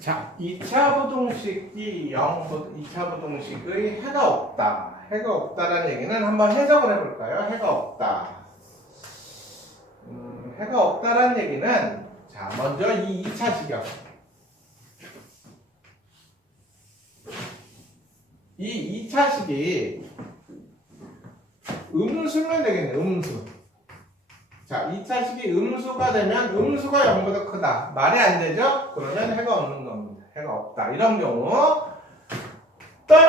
자, 2차 부동식이 0, 2차 부동식의 해가 없다. 해가 없다라는 얘기는 한번 해석을 해볼까요? 해가 없다. 음, 해가 없다라는 얘기는 자, 먼저 이 2차 시경. 이 2차식이 음수면 되겠네, 음수. 자, 2차식이 음수가 되면 음수가 0보다 크다. 말이 안 되죠? 그러면 해가 없는 겁니다. 해가 없다. 이런 경우 또는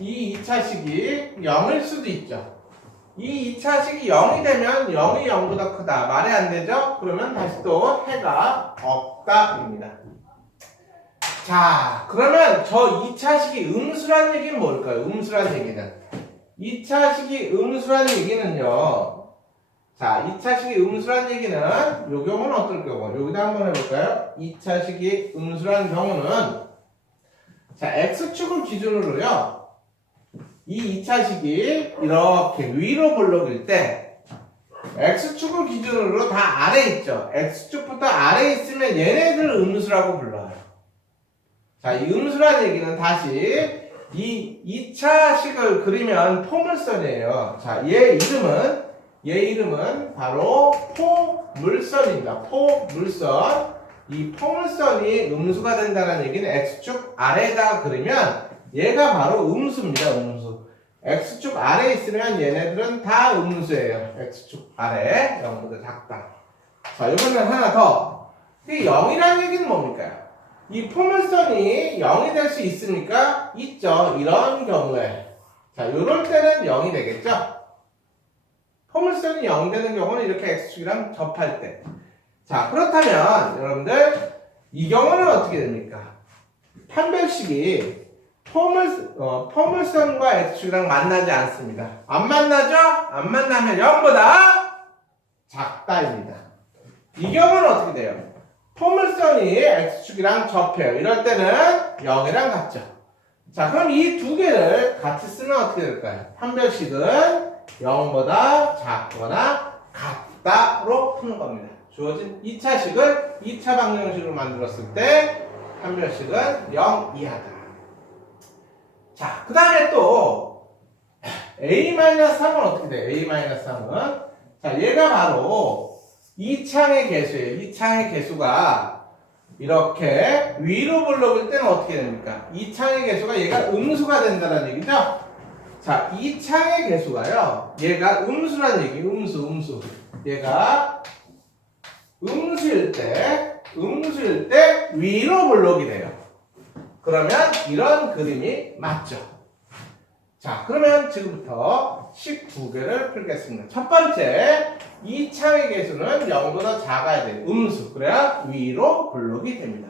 이 2차식이 0일 수도 있죠. 이 2차식이 0이 되면 0이 0보다 크다. 말이 안 되죠? 그러면 다시 또 해가 없다입니다. 자, 그러면 저 2차식이 음수란 얘기는 뭘까요? 음수란 얘기는. 2차식이 음수란 얘기는요. 자, 2차식이 음수란 얘기는 요 경우는 어떨 경우? 여기다 한번 해볼까요? 2차식이 음수란 경우는 자, x축을 기준으로요. 이 2차식이 이렇게 위로 볼록일 때 x축을 기준으로 다 아래 있죠. x축부터 아래 있으면 얘네들 음수라고 불러요. 자, 이 음수란 얘기는 다시 이 2차식을 그리면 포물선이에요. 자, 얘 이름은 얘 이름은 바로 포물선입니다. 포물선. 이 포물선이 음수가 된다는 얘기는 x축 아래에다 그리면 얘가 바로 음수입니다. 음수. x축 아래에 있으면 얘네들은 다 음수예요. x축 아래 0보다 작다. 자, 이번엔 하나 더. 이 0이라는 얘기는 뭡니까? 이 포물선이 0이 될 수 있습니까? 있죠. 이런 경우에. 자, 이럴 때는 0이 되겠죠? 포물선이 0 되는 경우는 이렇게 x축이랑 접할 때. 자, 그렇다면 여러분들 이 경우는 어떻게 됩니까? 판별식이 포물, 어, 포물선과 x축이랑 만나지 않습니다. 안 만나죠? 안 만나면 0보다 작다입니다. 이 경우는 어떻게 돼요? 포물선이 x축이랑 접해요. 이럴 때는 0이랑 같죠. 자, 그럼 이 두 개를 같이 쓰면 어떻게 될까요? 판별식은 0보다 작거나 같다로 푸는 겁니다. 주어진 2차식을 2차 방정식으로 만들었을 때 판별식은 0 이하다. 자, 그 다음에 또 a-3은 어떻게 돼요? a-3은 자, 얘가 바로 이 창의 개수예요. 이 창의 개수가 이렇게 위로 불러볼 때는 어떻게 됩니까? 이 창의 개수가 얘가 음수가 된다는 얘기죠? 자, 이 창의 개수가요. 얘가 음수란 얘기, 음수, 음수. 얘가 음수일 때, 음수일 때 위로 볼록이 돼요. 그러면 이런 그림이 맞죠. 자, 그러면 지금부터 19개를 풀겠습니다. 첫 번째, 이 창의 개수는 0보다 작아야 돼요. 음수. 그래야 위로 볼록이 됩니다.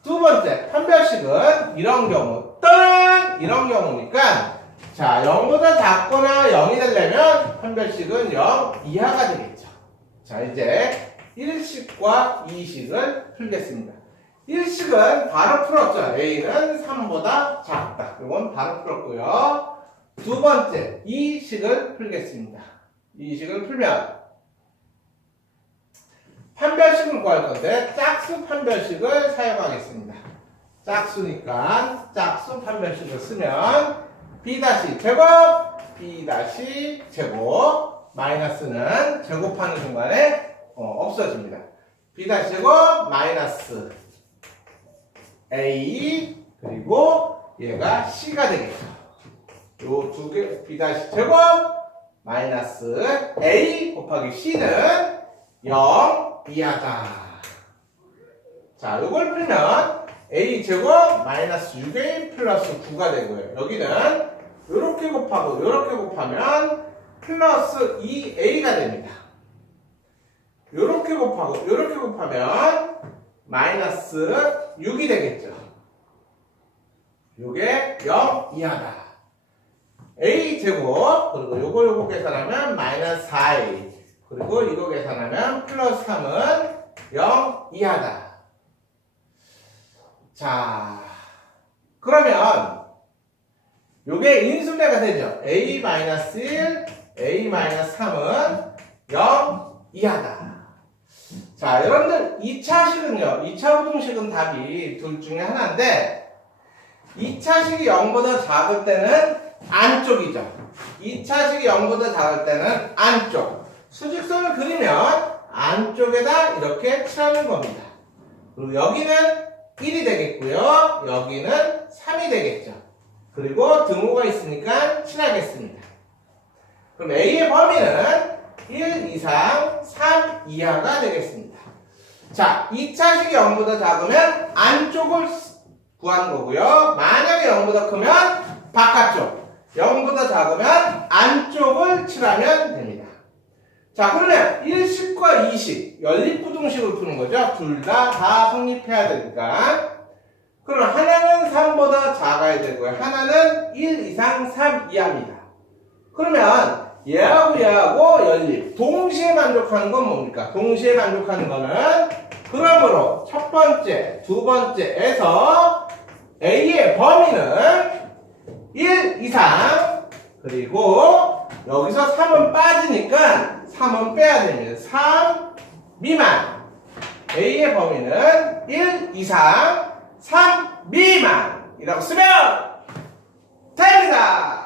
두 번째, 판별식은 이런 경우, 또는 이런 경우니까, 자, 0보다 작거나 0이 되려면 판별식은 0 이하가 되겠죠. 자, 이제 1식과 2식을 풀겠습니다. 1식은 바로 풀었죠. A는 3보다 작다. 이건 바로 풀었고요. 두 번째, 2식을 풀겠습니다. 2식을 풀면 판별식을 구할 건데 짝수 판별식을 사용하겠습니다. 짝수니까 짝수 판별식을 쓰면 b 다시 제곱 b 다시 제곱 마이너스는 제곱하는 순간에 어, 없어집니다. b 다시 제곱 마이너스 a 그리고 얘가 c가 되겠죠. 요 두 개 b 다시 제곱 마이너스 a 곱하기 c는 0 이하다. 자, 이걸 풀면 a 제곱 마이너스 6a 플러스 9가 되고요. 여기는 이렇게 곱하고 이렇게 곱하면 플러스 2a가 됩니다. 이렇게 곱하고 이렇게 곱하면 마이너스 6이 되겠죠. 요게 0 이하다. a 제곱 그리고 요거 요거 계산하면 마이너스 4a 그리고 이거 계산하면 플러스 3은 0 이하다. 자, 그러면 요게 인수분해가 되죠. a-1, a-3은 0 이하다. 자, 여러분들 2차식은요. 2차 우등식은 답이 둘 중에 하나인데 2차식이 0보다 작을 때는 안쪽이죠. 2차식이 0보다 작을 때는 안쪽. 수직선을 그리면 안쪽에다 이렇게 칠하는 겁니다. 그리고 여기는 1이 되겠고요. 여기는 3이 되겠죠. 그리고 등호가 있으니까 칠하겠습니다. 그럼 A의 범위는 1 이상 3 이하가 되겠습니다. 자, 2차식이 0보다 작으면 안쪽을 구하는 거고요. 만약에 0보다 크면 바깥쪽. 0보다 작으면 안쪽을 칠하면 됩니다. 자, 그러면 1식과 2식, 연립부등식을 푸는 거죠. 둘 다 다 성립해야 되니까. 그럼 하나는 3보다 작아야 되고요. 하나는 1 이상 3 이하입니다. 그러면 얘하고 얘하고 연립. 동시에 만족하는 건 뭡니까? 동시에 만족하는 거는 그러므로 첫 번째, 두 번째에서 A의 범위는 1 이상 그리고 여기서 3은 빠지니까 3은 빼야 됩니다. 3 미만 A의 범위는 1 이상 3 미만 이라고 쓰면 됩니다.